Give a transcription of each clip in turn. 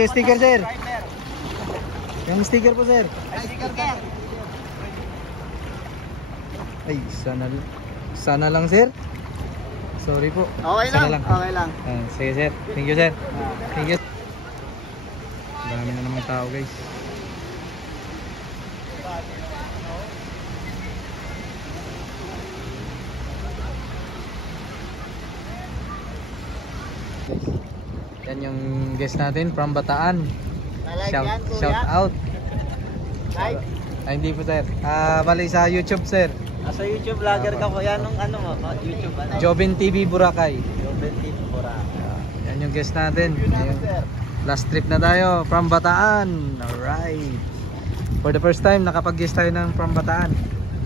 yung sticker, sir. Yung sticker po, sir. Ay, sana lang, sir. Sorry po. Okay lang. Okay lang. Sige, sir. Thank you, sir. Thank you. Dami na naman tao, guys. Yan yung guest natin from Bataan. Shout out. Like? Ay, hindi po, sir. Bali sa YouTube, sir. Sa YouTube vlogger ka po. Yan ang ano mo, YouTube ano? Jobin TV Boracay. Jobin TV Boracay. Yan yung guest natin. Last trip na tayo from Bataan. Alright. For the first time nakapag-guest tayo ng from Bataan.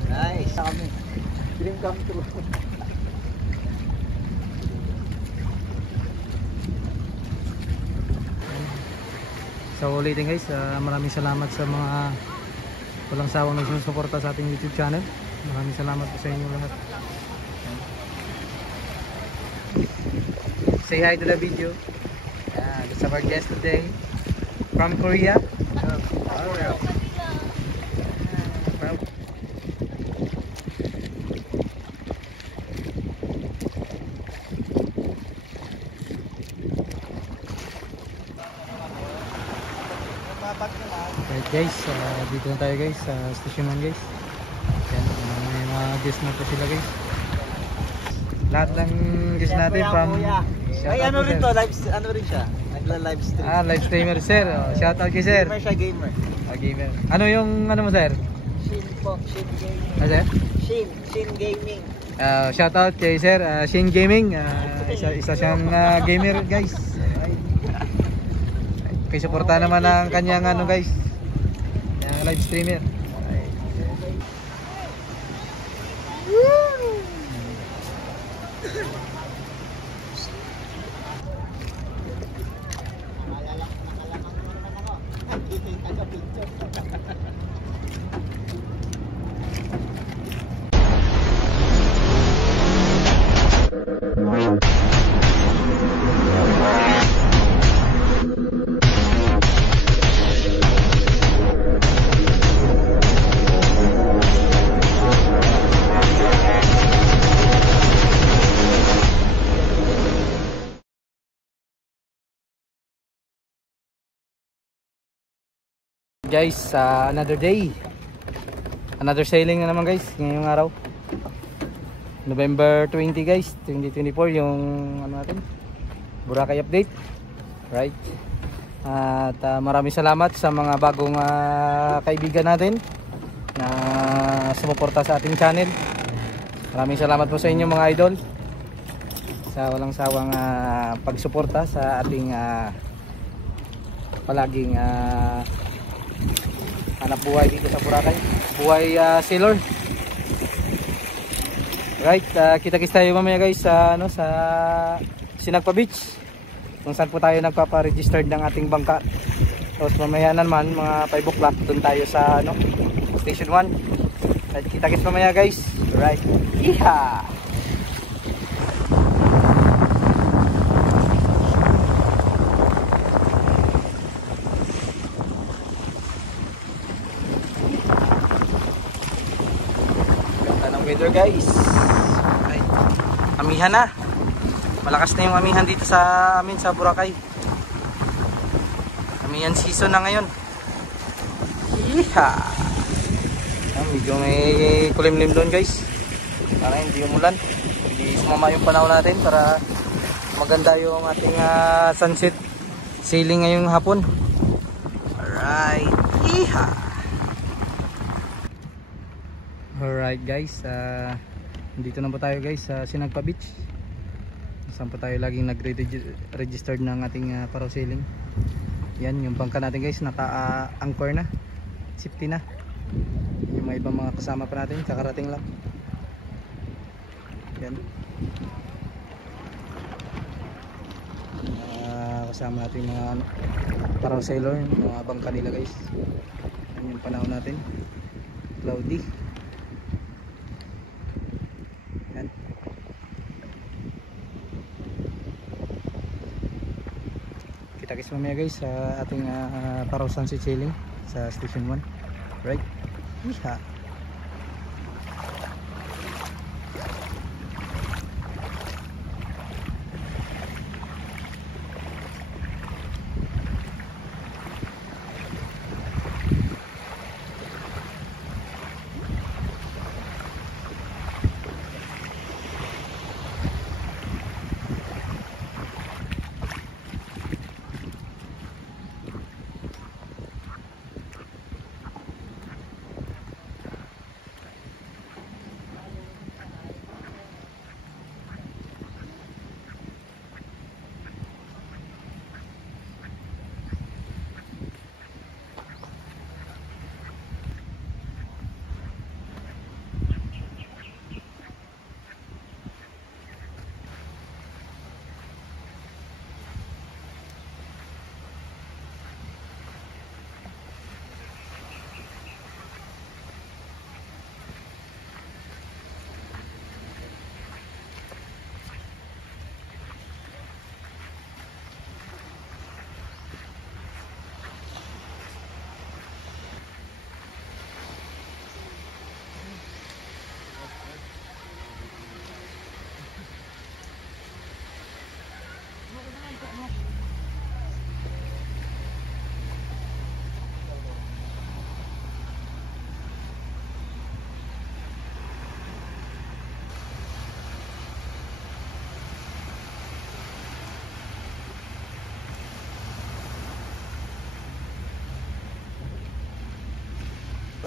Nice. Kami. Dream come true. So ulitin guys, maraming salamat sa mga walang sawang nagsusuporta sa ating YouTube channel. Maraming salamat po sa inyo lahat. Say hi to the video. This is our guest today from Korea. Alright guys, dito na tayo guys sa station 1 guys. Yan, may mga guest na po sila guys. Lahat ng guest natin from ay ano rin to, ano rin siya? Nagla-live stream. Live streamer sir. Shout out kay sir. Gamer siya, gamer. Gamer. Ano yung ano mo sir? Shin po, Shin Gaming. Ano sir? Shin Gaming. Shout out kay sir, Shin Gaming. Isa siyang gamer guys. Kay suporta naman ang kanyang ano guys. Live streamer. Guys, another day, another sailing na naman guys ngayong araw, November 20 guys, 2024 yung ano natin, Boracay update, right? At maraming salamat sa mga bagong kaibigan natin na sumuporta sa ating channel. Maraming salamat po sa inyo mga idol sa walang sawang pagsuporta sa ating palaging hanap buhay dito sa Boracay, buhay sailor. Right, kita-kits tayo mamaya guys sa sa Sinagpa Beach kung saan po tayo nagpapa-registered ng ating bangka. Tapos mamaya naman mga 5 o'clock doon tayo sa Station 1. Right, kita-kits mamaya guys. Right, iha. Weather guys. Ay, amihan na. Malakas na yung amihan dito sa amin sa Boracay. Amihan season na ngayon. Iha. Medyo may kulimlim doon guys. Para hindi umulan. Hindi sumama yung panahon natin para maganda yung ating sunset sailing ngayong hapon. Alright. Iha. Alright guys, dito na po tayo guys sa Sinagpa Beach. Saan po tayo laging nag-registered ng ating parasailing. Yan yung bangka natin guys, naka-anchor na, safety na. Yung mga ibang mga kasama pa natin, kakarating lang. Yan kasama natin mga parasailor, mga bangka nila guys. Yan yung panahon natin, cloudy. kita-kits mamaya guys sa ating Parao Sunset Sailing sa Station 1. Right? Iha.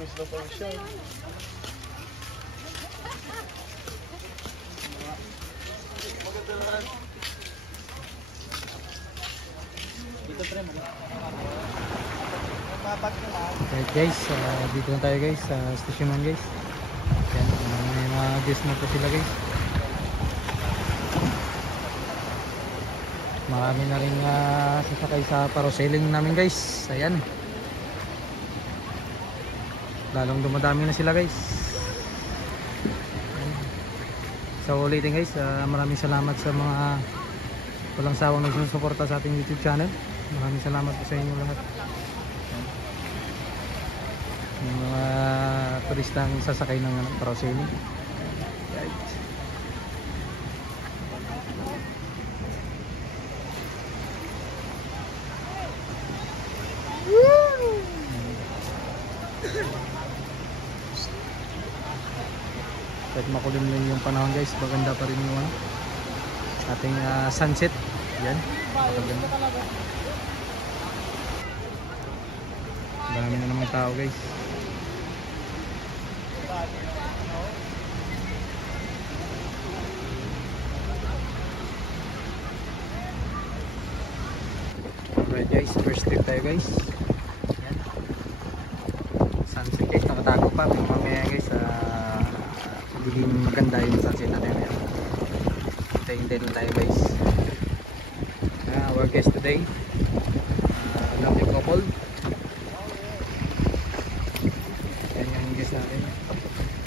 Slow pa siya. Maganda naman. Dito pre mo. Mabag na lang. Right guys, dito na tayo guys sa Station 1 guys. Yan, may mga guest na po sila guys. Marami na rin sasakay sa Parao Sailing namin guys. Ayan. Lalong dumadami na sila guys. So ulitin guys, maraming salamat sa mga walang sawang nagsusuporta sa ating YouTube channel. Maraming salamat po sa inyo lahat. Yung mga turistang sasakay ng Parao Sailing. Right. Kahit makulimlim yung panahon guys, maganda pa rin yung ating sunset. Yan, maganda. Marami na naman tao guys. Alright guys, first trip tayo guys. Yan. Sunset guys, nakatago pa. Mamaya guys, magiging maganda yung sunset natin ngayon. Hintayin lang tayo guys. Our guest today, lovely couple. Yan yung guest natin.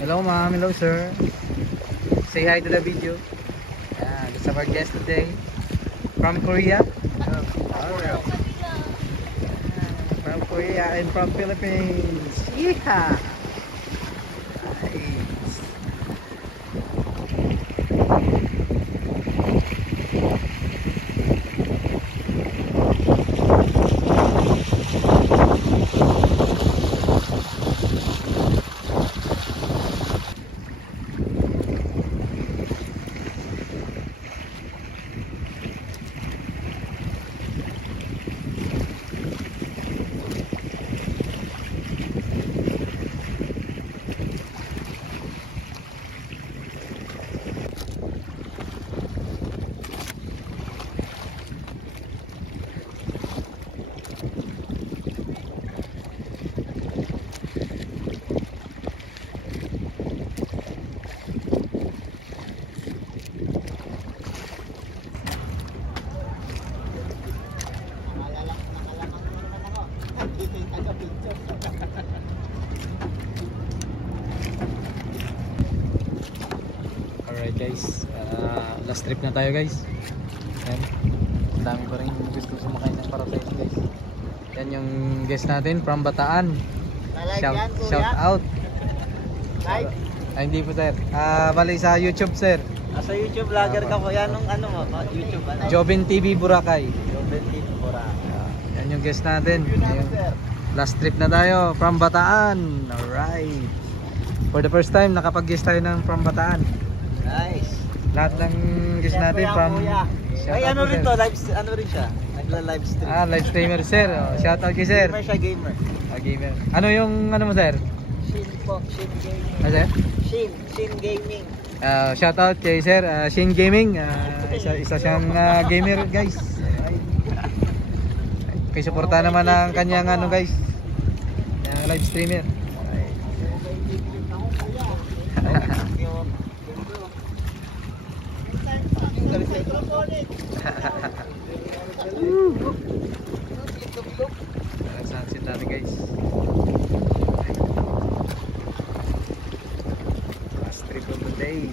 Hello ma'am, hello sir. Say hi to the video. This is our guest today from Korea. From Korea and from Philippines. Yeah. Alright guys, last trip na tayo guys. Ayan. Dami pa rin gusto sumakay ng parasailing guys. Yan yung guest natin from Bataan. Shout out. Like? Ay, hindi po sir. Bali sa YouTube sir. Sa YouTube vlogger ka po. Yan nung ano mo, YouTube ano? Jobin TV Boracay. Jobin TV Boracay. Yan yung guest natin. Ayun. Last trip na tayo from Bataan. Alright. For the first time nakapag-guest tayo ng from Bataan. Nice. Lahat ng guest natin from Ay, ano rin to, ano rin siya? Nagla-live stream. live streamer sir. Shout out kay sir. Gamer siya, gamer. Gamer. Ano yung ano mo sir? Shin po, Shin Gaming. Sir? Shin Gaming. Shout out kay sir, Shin Gaming. Isa siyang gamer guys. Kay suporta naman ang kanyang ano guys. Live streamer. Sunset natin guys. Last trip of the day.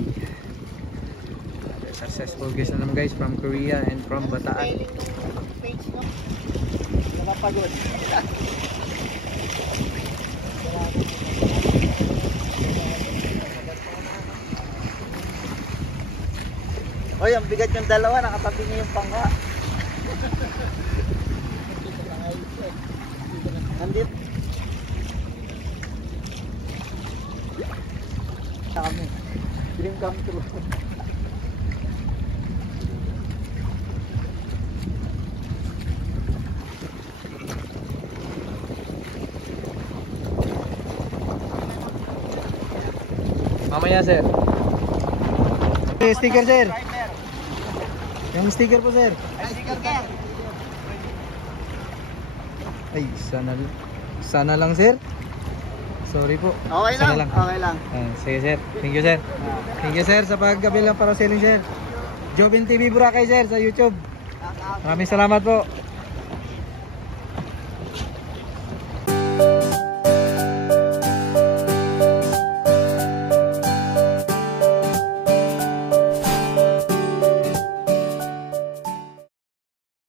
Successful guys na naman guys from Korea and from Bataan. Napapagod. Oy, ang bigat yung dalawa, nakatabi niya yung pangka. Nandito. Kami. Dream come true. Mamaya sir. Sticker sir. Yung sticker po sir. Ay, sana lang sir. Sorry po. Okay Sana lang, okay lang. Sige sir. Thank you sir. Thank you sir sa paggabil ng parasailing sir. Jobin TV Boracay sir sa YouTube. Maraming salamat po.